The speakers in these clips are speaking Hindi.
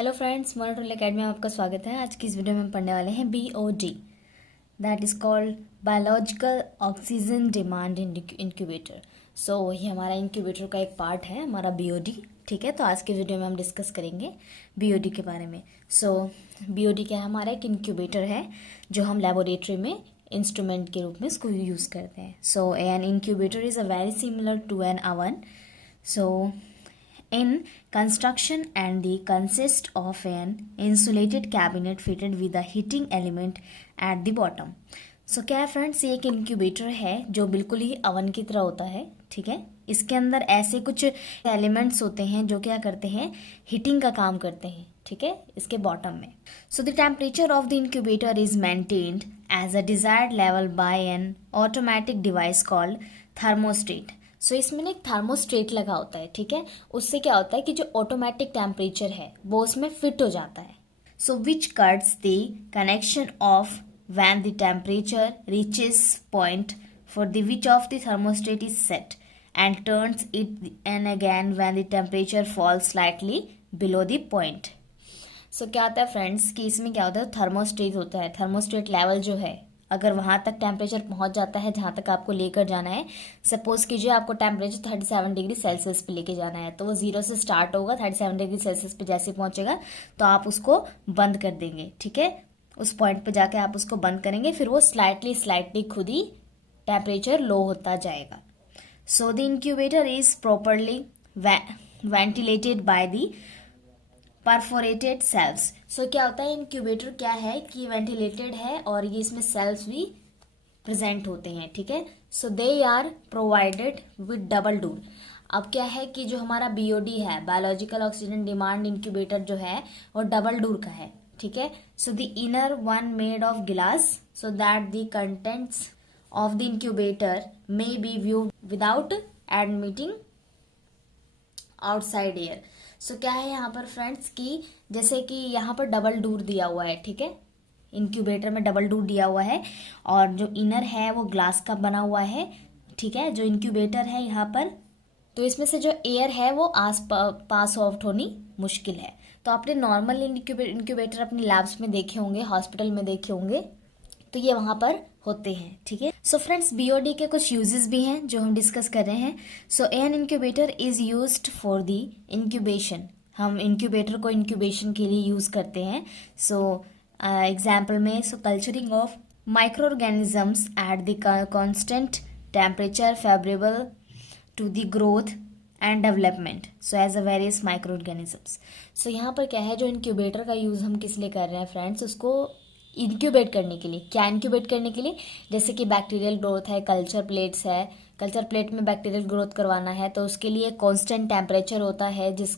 हेलो फ्रेंड्स, मॉनिटर एकेडमी में आपका स्वागत है। आज की इस वीडियो में हम पढ़ने वाले हैं BOD, that is called biological oxygen demand incubator. So ये हमारा इंक्यूबेटर का एक पार्ट है, हमारा BOD। ठीक है, तो आज के वीडियो में हम डिस्कस करेंगे BOD के बारे में। सो BOD क्या है? हमारा एक इंक्यूबेटर है जो हम लेबोरेटरी में इंस्ट्रूमेंट के रूप में इसको यूज़ करते हैं। So an incubator is a very similar to an oven. So in construction and they consist of an insulated cabinet fitted with a heating element at the bottom. So क्या है फ्रेंड्स, ये एक इंक्यूबेटर है जो बिल्कुल ही अवन की तरह होता है। ठीक है, इसके अंदर ऐसे कुछ एलिमेंट्स होते हैं जो क्या करते हैं, हीटिंग का काम करते हैं। ठीक है, इसके बॉटम में। So the temperature of the incubator is maintained as a desired level by an automatic device called thermostat. So इसमें ना एक थर्मोस्टेट लगा होता है। ठीक है, उससे क्या होता है कि जो ऑटोमेटिक टेम्परेचर है वो उसमें फिट हो जाता है। So which cuts the connection off when the temperature reaches point for the which of the thermostat is set and turns it and again when the temperature falls slightly below the point. So क्या होता है फ्रेंड्स कि इसमें क्या होता है, थर्मोस्टेट होता है। थर्मोस्टेट लेवल जो है, अगर वहाँ तक टेम्परेचर पहुँच जाता है जहाँ तक आपको लेकर जाना है, सपोज कीजिए आपको टेम्परेचर 37 डिग्री सेल्सियस पे लेके जाना है, तो वो 0 से स्टार्ट होगा। 37 डिग्री सेल्सियस पे जैसे पहुँचेगा तो आप उसको बंद कर देंगे। ठीक है, उस पॉइंट पे जाके आप उसको बंद करेंगे, फिर वो स्लाइटली खुद ही टेम्परेचर लो होता जाएगा। So the incubator is properly ventilated by the perforated cells. So क्या होता है, इंक्यूबेटर क्या है कि वेंटिलेटेड है और ये इसमें सेल्स भी प्रेजेंट होते हैं। ठीक है, so they are provided with double door. अब क्या है कि जो हमारा BOD है, बायोलॉजिकल ऑक्सीजन डिमांड इंक्यूबेटर जो है वो डबल डोर का है। ठीक है, so the inner one made of glass so that the contents of the incubator may be view without admitting outside air. So क्या है यहाँ पर फ्रेंड्स कि जैसे कि यहाँ पर डबल डोर दिया हुआ है। ठीक है, इंक्यूबेटर में डबल डोर दिया हुआ है और जो इनर है वो ग्लास का बना हुआ है। ठीक है, जो इंक्यूबेटर है यहाँ पर, तो इसमें से जो एयर है वो पास आउट होनी मुश्किल है। तो आपने नॉर्मल इंक्यूबेटर अपनी लैब्स में देखे होंगे, हॉस्पिटल में देखे होंगे, तो ये वहाँ पर होते हैं। ठीक है, सो फ्रेंड्स BOD के कुछ यूजेस भी हैं जो हम डिस्कस कर रहे हैं। So an incubator is used for the incubation. हम इंक्यूबेटर को इंक्यूबेशन के लिए यूज करते हैं। सो एग्जाम्पल में, so culturing of micro organisms at the constant temperature favourable to the growth and development so as a various micro organisms. So यहाँ पर क्या है, जो इंक्यूबेटर का यूज हम किस लिए कर रहे हैं फ्रेंड्स, उसको इंक्यूबेट करने के लिए। क्या इंक्यूबेट करने के लिए? जैसे कि बैक्टीरियल ग्रोथ है, कल्चर प्लेट्स है, कल्चर प्लेट में बैक्टीरियल ग्रोथ करवाना है तो उसके लिए कांस्टेंट टेम्परेचर होता है जिस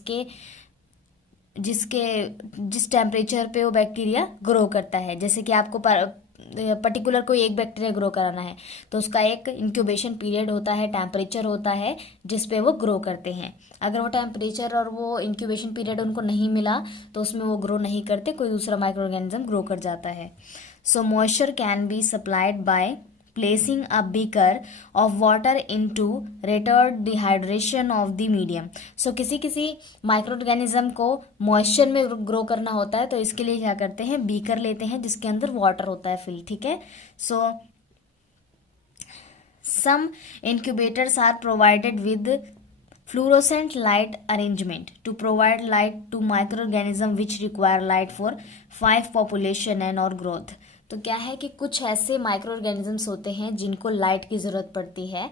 टेम्परेचर पे वो बैक्टीरिया ग्रो करता है। जैसे कि आपको पर्टिकुलर कोई एक बैक्टीरिया ग्रो कराना है तो उसका एक इंक्यूबेशन पीरियड होता है, टेम्परेचर होता है जिस पे वो ग्रो करते हैं। अगर वो टेम्परेचर और वो इंक्यूबेशन पीरियड उनको नहीं मिला तो उसमें वो ग्रो नहीं करते, कोई दूसरा माइक्रो ऑर्गेनिज्म ग्रो कर जाता है। So moisture can be supplied by placing a beaker of water into retard dehydration of the medium. So किसी किसी माइक्रो ऑर्गेनिज्म को मॉइस्चर में ग्रो करना होता है तो इसके लिए क्या करते हैं, बीकर लेते हैं जिसके अंदर वाटर होता है फिल। ठीक है, सो some incubators are provided with fluorescent light arrangement to provide light to microorganism which require light for 5 population and or growth. तो क्या है कि कुछ ऐसे माइक्रो ऑर्गेनिजम्स होते हैं जिनको लाइट की जरूरत पड़ती है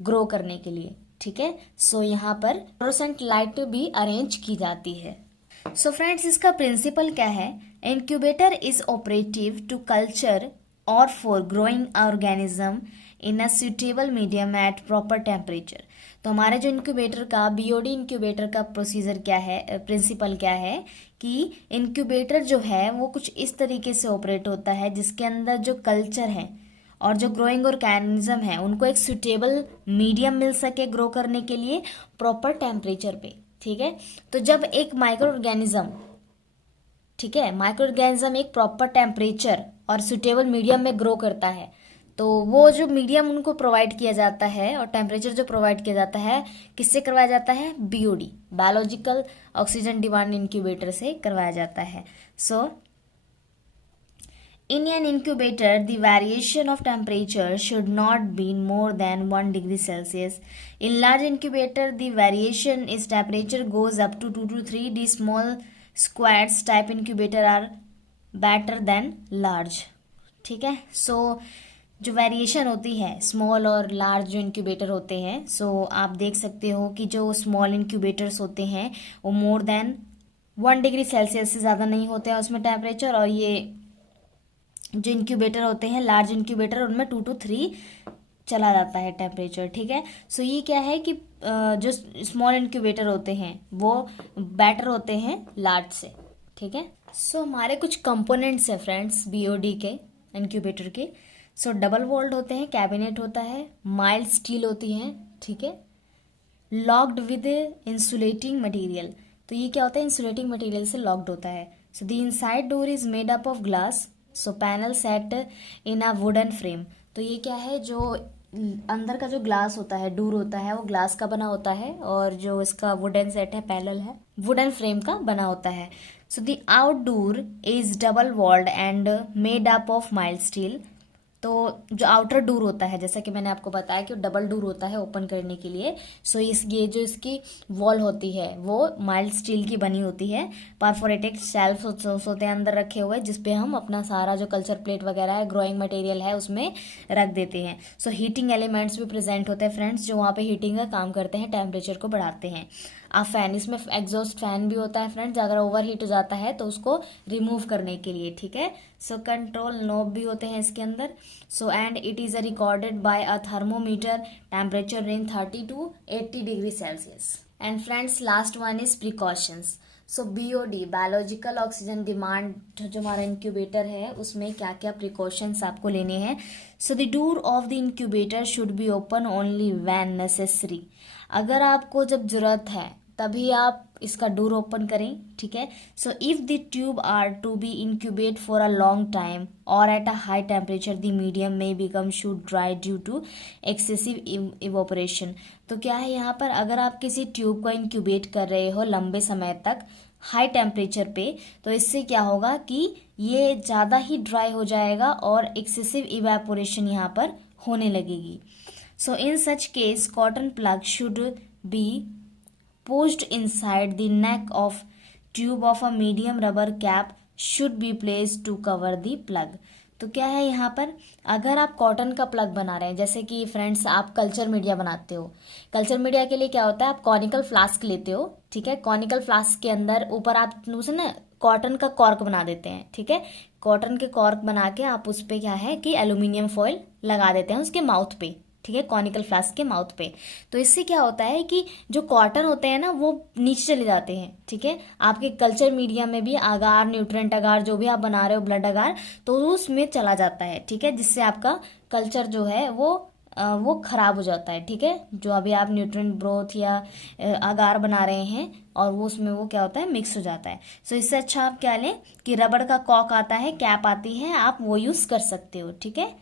ग्रो करने के लिए। ठीक है, सो यहाँ पर फ्लोरोसेंट लाइट भी अरेंज की जाती है। सो फ्रेंड्स, इसका प्रिंसिपल क्या है, incubator is operative to culture और for growing organism in a suitable medium at proper temperature. तो हमारे जो इंक्यूबेटर का BOD इंक्यूबेटर का प्रोसीजर क्या है, प्रिंसिपल क्या है कि इंक्यूबेटर जो है वो कुछ इस तरीके से ऑपरेट होता है जिसके अंदर जो कल्चर है और जो ग्रोइंग ऑर्गेनिज्म है उनको एक सुटेबल मीडियम मिल सके ग्रो करने के लिए प्रॉपर टेम्परेचर पे। ठीक है, तो जब एक माइक्रो ऑर्गेनिज्म, ठीक है, माइक्रो ऑर्गेनिज्म एक प्रॉपर टेम्परेचर और सुटेबल मीडियम में ग्रो करता है तो वो जो मीडियम उनको प्रोवाइड किया जाता है और टेम्परेचर जो प्रोवाइड किया जाता है किससे करवाया जाता है, BOD, biological oxygen demand incubator से करवाया जाता है। सो in an incubator, the variation of temperature should not be more than 1 degree Celsius. In large incubator, the variation is temperature goes up to 2 to 3 D. Small squares type incubator are better than large. ठीक है, सो जो वेरिएशन होती है स्मॉल और लार्ज जो इंक्यूबेटर होते हैं, सो आप देख सकते हो कि जो स्मॉल इंक्यूबेटर्स होते हैं वो मोर देन 1 डिग्री सेल्सियस से ज़्यादा नहीं होते हैं उसमें टेम्परेचर, और ये जो इंक्यूबेटर होते हैं लार्ज इंक्यूबेटर उनमें 2 to 3 चला जाता है टेम्परेचर। ठीक है, सो ये क्या है कि जो स्मॉल इंक्यूबेटर होते हैं वो बेटर होते हैं लार्ज से। ठीक है, सो हमारे कुछ कंपोनेंट्स हैं फ्रेंड्स बीओडी के इंक्यूबेटर के। सो डबल वॉल्ड होते हैं, कैबिनेट होता है, माइल्ड स्टील होती हैं, ठीक है, लॉक्ड विद इंसुलेटिंग मटेरियल। तो ये क्या होता है, इंसुलेटिंग मटेरियल से लॉक्ड होता है। So the inside door is made up of glass, so panel set in a wooden frame. तो ये क्या है, जो अंदर का जो ग्लास होता है, डोर होता है, वो ग्लास का बना होता है, और जो इसका वुडन सेट है, पैनल है, वुडन फ्रेम का बना होता है। So the outdoor is double walled and made up of mild steel. तो जो आउटर डोर होता है, जैसा कि मैंने आपको बताया कि डबल डोर होता है ओपन करने के लिए। सो ये जो इसकी वॉल होती है वो माइल्ड स्टील की बनी होती है। परफोरेटेड शेल्फ होते हैं अंदर रखे हुए, जिसपे हम अपना सारा जो कल्चर प्लेट वगैरह है, ग्रोइंग मटेरियल है, उसमें रख देते हैं। सो हीटिंग एलिमेंट्स भी प्रेजेंट होते हैं फ्रेंड्स, जो वहाँ पे हीटिंग का काम करते हैं, टेम्परेचर को बढ़ाते हैं। अब फैन, इसमें एग्जॉस्ट फैन भी होता है फ्रेंड्स, अगर ओवर हीट हो जाता है तो उसको रिमूव करने के लिए। ठीक है, सो कंट्रोल नॉब भी होते हैं इसके अंदर। So and it is recorded by a thermometer temperature range 30 to 80 degree Celsius. And friends last one is precautions. So BOD, biological oxygen demand, जो हमारा इंक्यूबेटर है उसमें क्या क्या प्रिकॉशंस आपको लेने हैं। So the door of the incubator should be open only when necessary. अगर आपको जब जरूरत है तभी आप इसका डोर ओपन करें। ठीक है, so if the tube are to be incubate for a long time और at a high temperature the medium may become should dry due to excessive evaporation. तो क्या है यहाँ पर, अगर आप किसी ट्यूब को इंक्यूबेट कर रहे हो लंबे समय तक हाई टेम्परेचर पे, तो इससे क्या होगा कि ये ज़्यादा ही ड्राई हो जाएगा और एक्सेसिव इवेपोरेशन यहाँ पर होने लगेगी। So in such case cotton plug should be pushed inside the neck of tube of a medium rubber cap should be placed to cover the plug। तो क्या है यहाँ पर, अगर आप कॉटन का प्लग बना रहे हैं, जैसे कि फ्रेंड्स आप कल्चर मीडिया बनाते हो, कल्चर मीडिया के लिए क्या होता है, आप कॉनिकल फ्लास्क लेते हो। ठीक है, कॉनिकल फ्लास्क के अंदर ऊपर आप उसे ना कॉटन का कॉर्क बना देते हैं। ठीक है, कॉटन के कॉर्क बना के आप उस पर क्या है कि एल्यूमिनियम फॉइल लगा देते हैं उसके माउथ पे। ठीक है, कॉनिकल फ्लास्क के माउथ पे। तो इससे क्या होता है कि जो कॉटन होते हैं ना वो नीचे चले जाते हैं। ठीक है, आपके कल्चर मीडिया में भी अगार, न्यूट्रेंट अगार, जो भी आप बना रहे हो, ब्लड अगार, तो उसमें चला जाता है। ठीक है, जिससे आपका कल्चर जो है वो खराब हो जाता है। ठीक है, जो अभी आप न्यूट्रेंट ब्रोथ या अगार बना रहे हैं और वो उसमें वो क्या होता है, मिक्स हो जाता है। सो इससे अच्छा आप क्या लें कि रबड़ का कॉक आता है, कैप आती है, आप वो यूज़ कर सकते हो। ठीक है,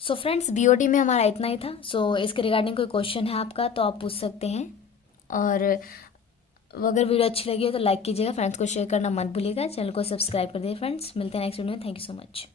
सो फ्रेंड्स बीओडी में हमारा इतना ही था। सो इसके रिगार्डिंग कोई क्वेश्चन है आपका तो आप पूछ सकते हैं, और अगर वीडियो अच्छी लगी हो तो लाइक कीजिएगा, फ्रेंड्स को शेयर करना मत भूलिएगा, चैनल को सब्सक्राइब कर दीजिए फ्रेंड्स। मिलते हैं नेक्स्ट वीडियो में, थैंक यू सो मच।